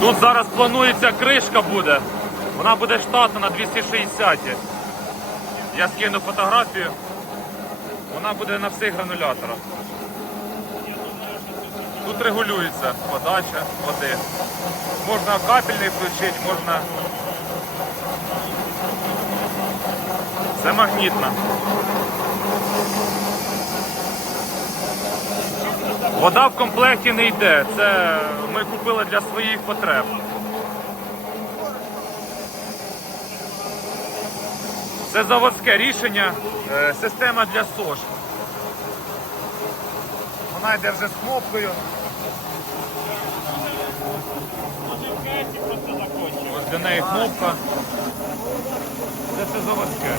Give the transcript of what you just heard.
Тут зараз планується кришка буде. Вона буде штатна на 260. Я скину фотографію. Вона буде на всіх грануляторах. Тут регулюється подача води. Можна капельний включити, можна. Це магнітна. Вода в комплекті не йде. Це ми купили для своїх потреб. Це заводське рішення, е, система для СОЖ. Вона йде вже з кнопкою. Ось для неї кнопка. Це все заводське.